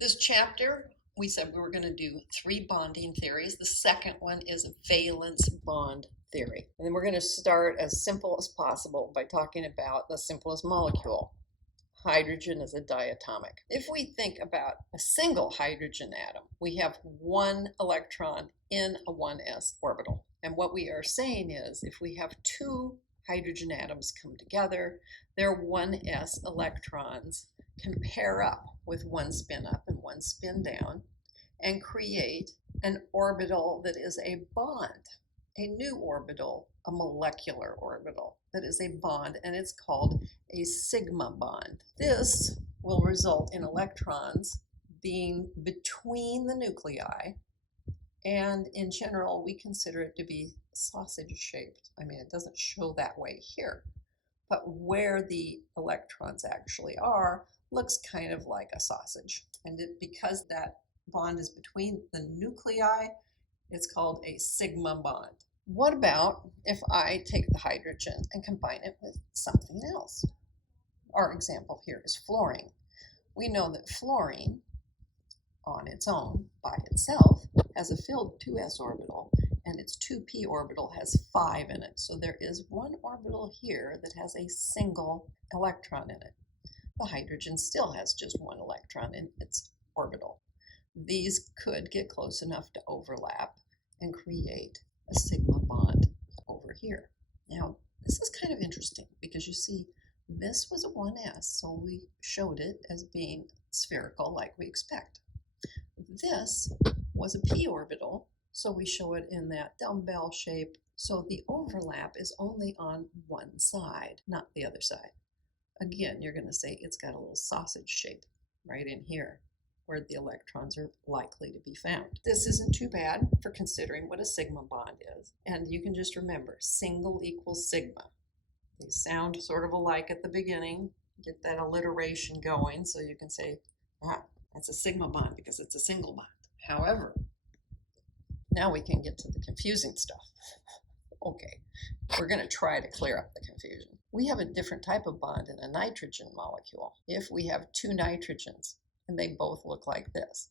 This chapter, we said we were going to do 3 bonding theories. The second one is valence bond theory. And then we're going to start as simple as possible by talking about the simplest molecule. Hydrogen is a diatomic. If we think about a single hydrogen atom, we have 1 electron in a 1s orbital. And what we are saying is if we have 2 hydrogen atoms come together, their 1s electrons can pair up with 1 spin up and 1 spin down and create an orbital that is a bond, a new orbital, a molecular orbital that is a bond, and it's called a sigma bond. This will result in electrons being between the nuclei, and in general we consider it to be sausage shaped. I mean, it doesn't show that way here, but where the electrons actually are looks kind of like a sausage. And because that bond is between the nuclei, it's called a sigma bond. What about if I take the hydrogen and combine it with something else? Our example here is fluorine. We know that fluorine on its own, by itself, has a filled 2s orbital, and its 2p orbital has 5 in it. So there is 1 orbital here that has a single electron in it. The hydrogen still has just 1 electron in its orbital. These could get close enough to overlap and create a sigma bond over here. Now, this is kind of interesting because you see this was a 1s, so we showed it as being spherical like we expect. This was a p orbital, so we show it in that dumbbell shape. So the overlap is only on one side, not the other side. Again, you're going to say it's got a little sausage shape right in here where the electrons are likely to be found. This isn't too bad for considering what a sigma bond is. And you can just remember, single equals sigma. They sound sort of alike at the beginning. Get that alliteration going so you can say, that's a sigma bond because it's a single bond. However, now we can get to the confusing stuff. Okay, we're going to try to clear up the confusion. We have a different type of bond in a nitrogen molecule. If we have 2 nitrogens and they both look like this,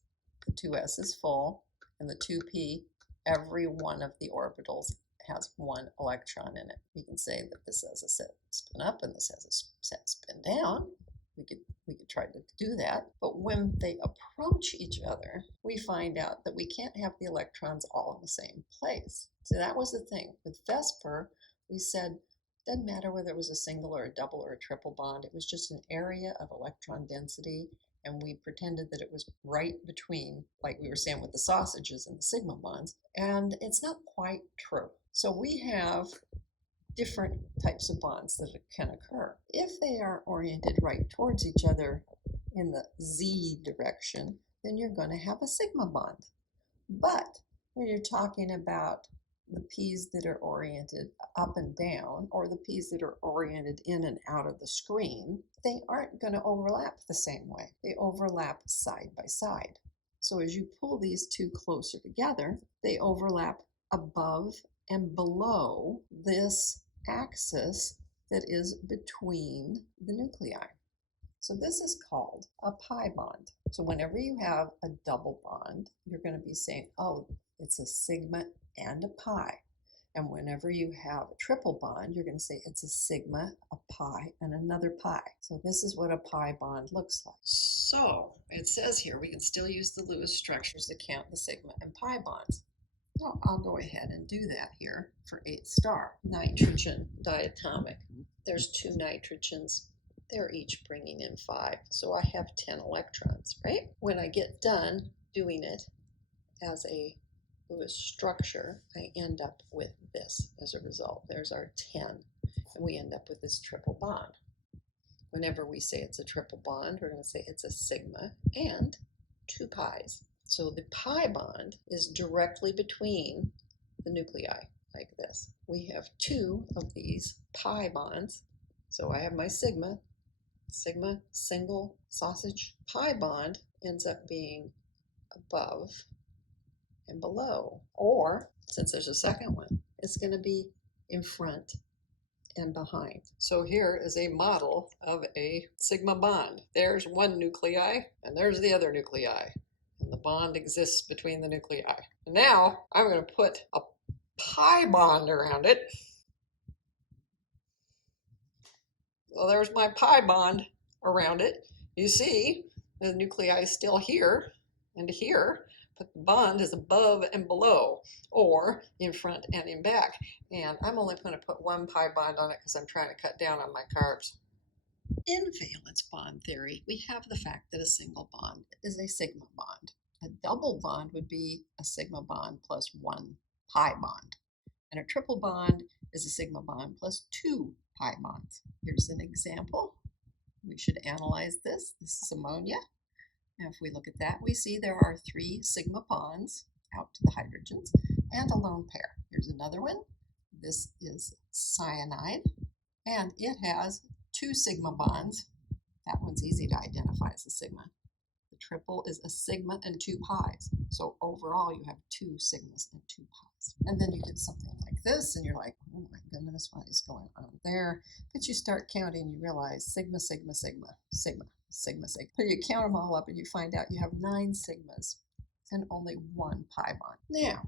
the 2s is full and the 2p, every one of the orbitals has 1 electron in it. We can say that this has a set spin up and this has a set spin down. We could try to do that, but when they approach each other, we find out that we can't have the electrons all in the same place. So that was the thing. With Vesper, we said, it doesn't matter whether it was a single or a double or a triple bond, it was just an area of electron density, and we pretended that it was right between, like we were saying with the sausages and the sigma bonds, and it's not quite true. So we have different types of bonds that can occur. If they are oriented right towards each other in the z direction, then you're going to have a sigma bond. But when you're talking about the p's that are oriented up and down, or the p's that are oriented in and out of the screen, they aren't going to overlap the same way. They overlap side by side. So as you pull these 2 closer together, they overlap above and below this axis that is between the nuclei. So this is called a pi bond. So whenever you have a double bond, you're going to be saying, oh, it's a sigma and a pi. And whenever you have a triple bond, you're going to say it's a sigma, a pi, and another pi. So this is what a pi bond looks like. So it says here we can still use the Lewis structures to count the sigma and pi bonds. Well, I'll go ahead and do that here for 8 star. Nitrogen diatomic. There's 2 nitrogens. They're each bringing in 5. So I have 10 electrons, right? When I get done doing it as a Lewis structure, I end up with this as a result. There's our 10. And we end up with this triple bond. Whenever we say it's a triple bond, we're going to say it's a sigma and 2 pi's. So the pi bond is directly between the nuclei, like this. We have 2 of these pi bonds. So I have my sigma, single sausage. Pi bond ends up being above and below. Or, since there's a second one, it's going to be in front and behind. So here is a model of a sigma bond. There's one nuclei, and there's the other nuclei. And the bond exists between the nuclei. And now I'm going to put a pi bond around it. Well, there's my pi bond around it. You see, the nuclei is still here and here, but the bond is above and below, or in front and in back. And I'm only going to put one pi bond on it because I'm trying to cut down on my carbs. In valence bond theory, we have the fact that a single bond is a sigma bond. A double bond would be a sigma bond plus one pi bond. And a triple bond is a sigma bond plus two pi bonds. Here's an example. We should analyze this. This is ammonia. Now, if we look at that, we see there are three sigma bonds out to the hydrogens and a lone pair. Here's another one. This is cyanide, and it has two sigma bonds. That one's easy to identify as a sigma. The triple is a sigma and two pi's. So overall, you have two sigmas and two pi's. And then you get something like this, and you're like, oh my goodness, what is going on there? But you start counting, and you realize sigma, sigma, sigma, sigma, sigma, sigma. So you count them all up, and you find out you have 9 sigmas and only one pi bond. Now,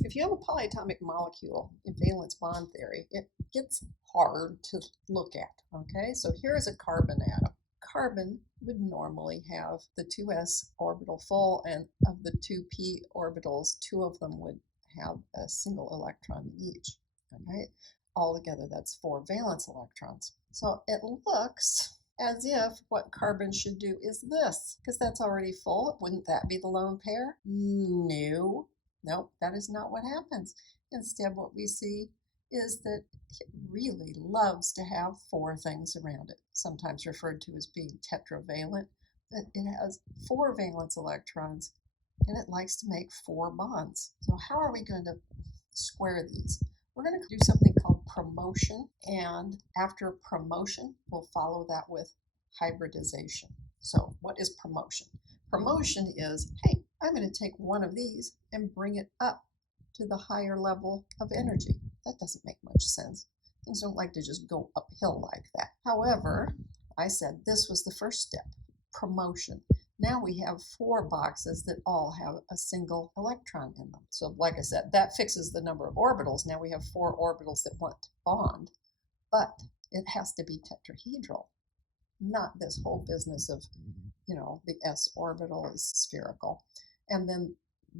if you have a polyatomic molecule in valence bond theory, it gets hard to look at, okay? So here is a carbon atom. Carbon would normally have the 2s orbital full, and of the 2p orbitals, 2 of them would have a single electron in each, okay? Altogether, that's 4 valence electrons. So it looks as if what carbon should do is this, because that's already full. Wouldn't that be the lone pair? No. Nope, that is not what happens. Instead, what we see is that it really loves to have 4 things around it, sometimes referred to as being tetravalent, but it has 4 valence electrons, and it likes to make 4 bonds. So how are we going to square these? We're going to do something called promotion, and after promotion, we'll follow that with hybridization. So what is promotion? Promotion is, hey, I'm going to take one of these and bring it up to the higher level of energy. That doesn't make much sense. Things don't like to just go uphill like that. However, I said this was the first step, promotion. Now we have 4 boxes that all have a single electron in them. So like I said, that fixes the number of orbitals. Now we have 4 orbitals that want to bond, but it has to be tetrahedral, not this whole business of, the s orbital is spherical. And then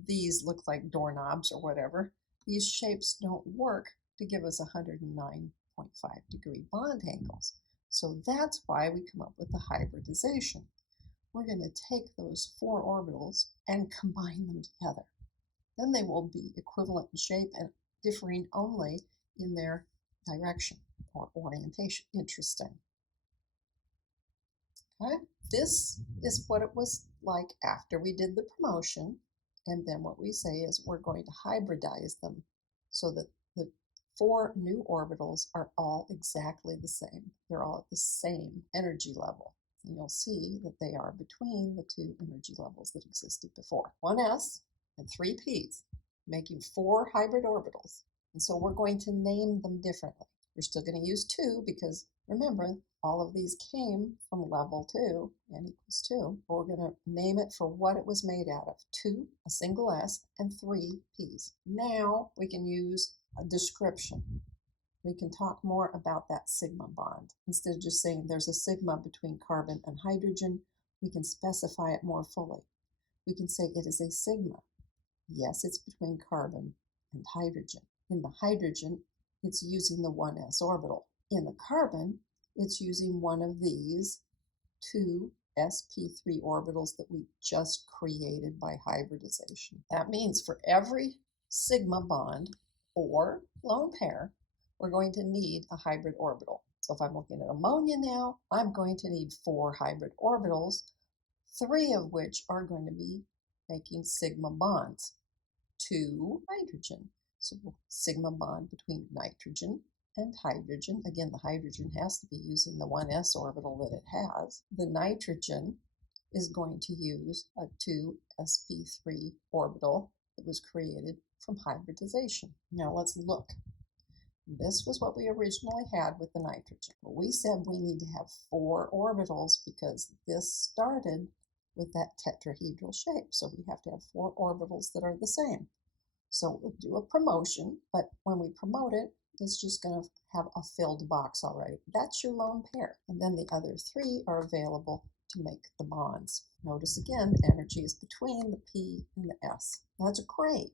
these look like doorknobs or whatever. These shapes don't work to give us 109.5 degree bond angles. So that's why we come up with the hybridization. We're going to take those 4 orbitals and combine them together. Then they will be equivalent in shape and differing only in their direction or orientation. Interesting. Okay. This is what it was like after we did the promotion, and then what we say is we're going to hybridize them so that the 4 new orbitals are all exactly the same. They're all at the same energy level. And you'll see that they are between the 2 energy levels that existed before. 1s and 3 p's, making 4 hybrid orbitals. And so we're going to name them differently. We're still going to use 2 because, remember, all of these came from level 2, n equals 2. But we're going to name it for what it was made out of. 2, a single s, and 3 p's. Now we can use a description. We can talk more about that sigma bond. Instead of just saying there's a sigma between carbon and hydrogen, we can specify it more fully. We can say it is a sigma. Yes, it's between carbon and hydrogen. In the hydrogen, it's using the 1s orbital. In the carbon, it's using one of these 2 sp3 orbitals that we just created by hybridization. That means for every sigma bond or lone pair, we're going to need a hybrid orbital. So if I'm looking at ammonia now, I'm going to need 4 hybrid orbitals, 3 of which are going to be making sigma bonds to hydrogen. So sigma bond between nitrogen and hydrogen. Again, the hydrogen has to be using the 1s orbital that it has. The nitrogen is going to use a 2 sp3 orbital that was created from hybridization. Now let's look. This was what we originally had with the nitrogen. But we said we need to have 4 orbitals because this started with that tetrahedral shape. So we have to have 4 orbitals that are the same. So we'll do a promotion, but when we promote it, it's just going to have a filled box already. That's your lone pair. And then the other 3 are available to make the bonds. Notice again, the energy is between the P and the S. That's great.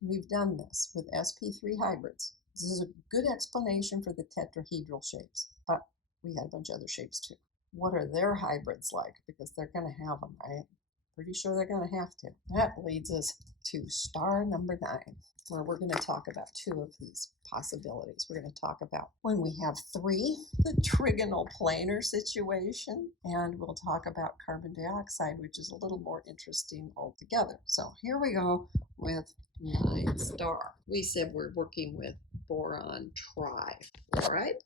We've done this with sp3 hybrids. This is a good explanation for the tetrahedral shapes, but we had a bunch of other shapes too. What are their hybrids like? Because they're going to have them, right? Pretty sure they're going to have to. That leads us to star number 9, where we're going to talk about 2 of these possibilities. We're going to talk about when we have 3, the trigonal planar situation, and we'll talk about carbon dioxide, which is a little more interesting altogether. So here we go with 9 star. We said we're working with boron trifluoride.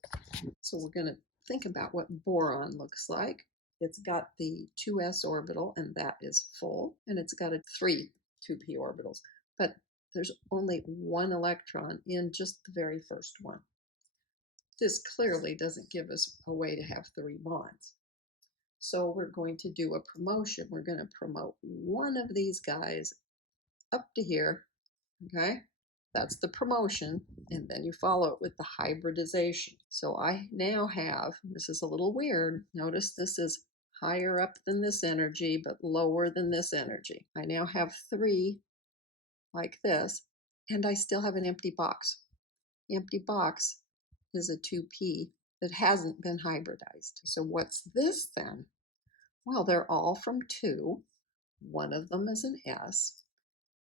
So we're going to think about what boron looks like. It's got the 2s orbital, and that is full, and it's got 3 2p orbitals, but there's only 1 electron in just the very first one. This clearly doesn't give us a way to have 3 bonds. So we're going to do a promotion. We're going to promote one of these guys up to here, okay? That's the promotion, and then you follow it with the hybridization. So I now have, this is a little weird, notice this is higher up than this energy, but lower than this energy. I now have 3 like this, and I still have an empty box. The empty box is a 2p that hasn't been hybridized. So what's this then? Well, they're all from 2. One of them is an S,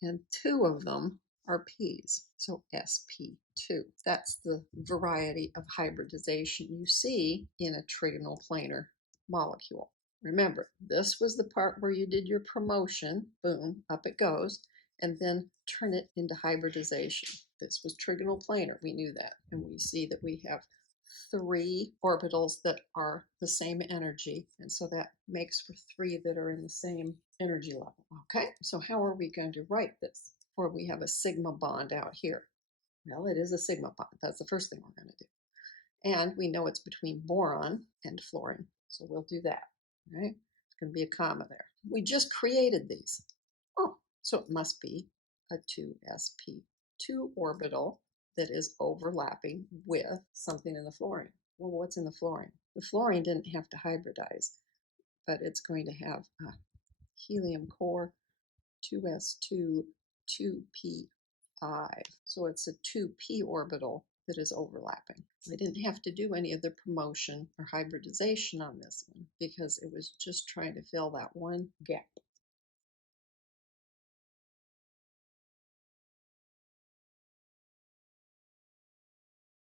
and 2 of them are P's, so sp2. That's the variety of hybridization you see in a trigonal planar molecule. Remember, this was the part where you did your promotion, boom, up it goes, and then turn it into hybridization. This was trigonal planar, we knew that, and we see that we have 3 orbitals that are the same energy, and so that makes for 3 that are in the same energy level. Okay, so how are we going to write this? Or we have a sigma bond out here. Well, it is a sigma bond. That's the first thing we're going to do. And we know it's between boron and fluorine, so we'll do that. Right? It's going to be a comma there. We just created these. Oh, so it must be a 2sp2 orbital that is overlapping with something in the fluorine. Well, what's in the fluorine? The fluorine didn't have to hybridize, but it's going to have a helium core, 2s2, 2p5. So it's a 2p orbital that is overlapping. I didn't have to do any of the promotion or hybridization on this one because it was just trying to fill that one gap.